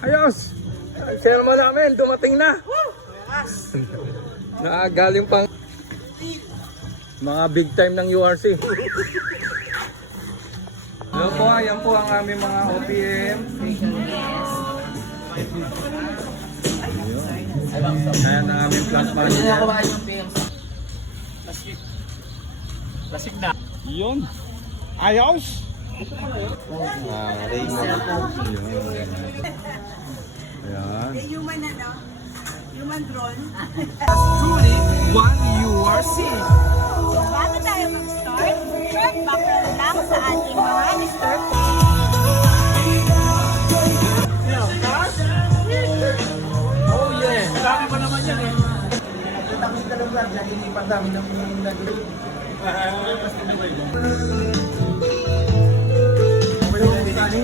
Ayos! Ang chairman namin, dumating na! Nakagaling pang mga big time ng URC. Hello po, ayan po ang aming mga OPM. Ayan ang aming plant manager. Lasig na. Yun! Ayos! Raymond. Ayan. Human human drone. Truly, one URC. Bago tayo mag-start, background lang sa ating mga Mr. Oh yeah. Dami pa naman yan eh.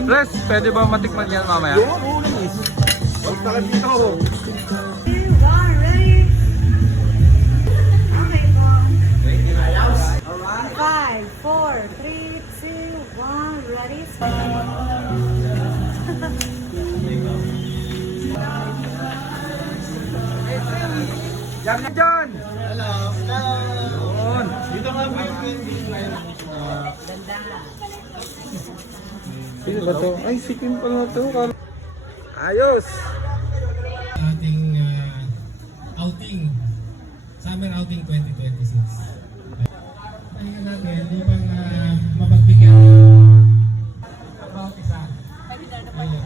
Res, pwede ba matikman yan mamaya? Five, four, three, two, one, ready? Yan na dyan! Hello! Hello! Dito nga po yung sino ba to? Ay, si Kim pala to. Ayos! Ating outing, summer outing 2026. Ayun natin, upang mapagbigyan about isa. Ayun,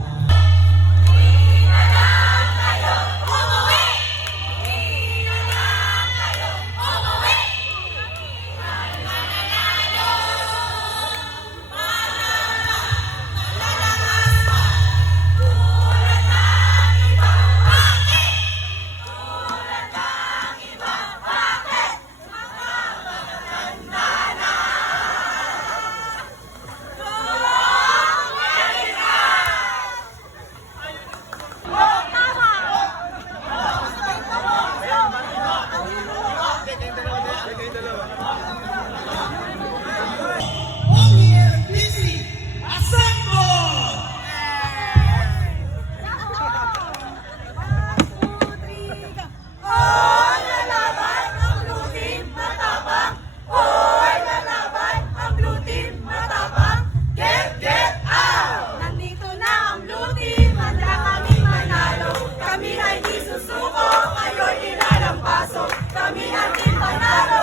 Nandito na ang blue team, handa kami manalo. Kami ay di susuko, kayo'y inalampaso. Kami ang team panalo,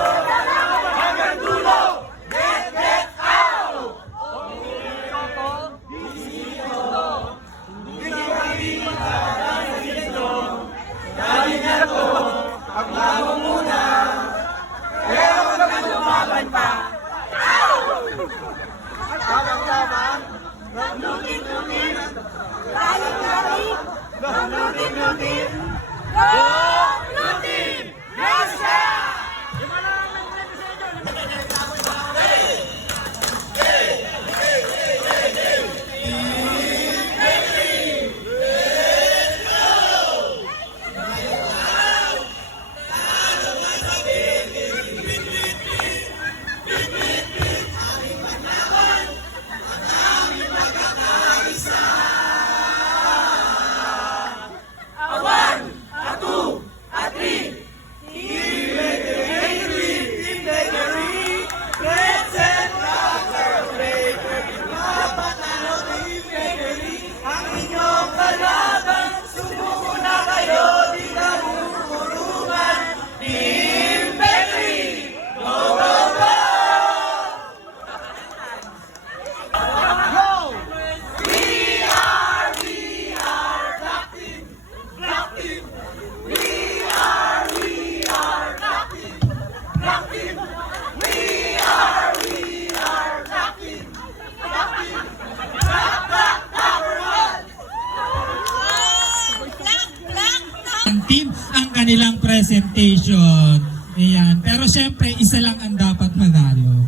hanggang dulo. Get out! Galing-galing, ang blue team. Go blue team! Yes, sir! team ang kanilang presentation. Ayan. Pero syempre, isa lang ang dapat manalo.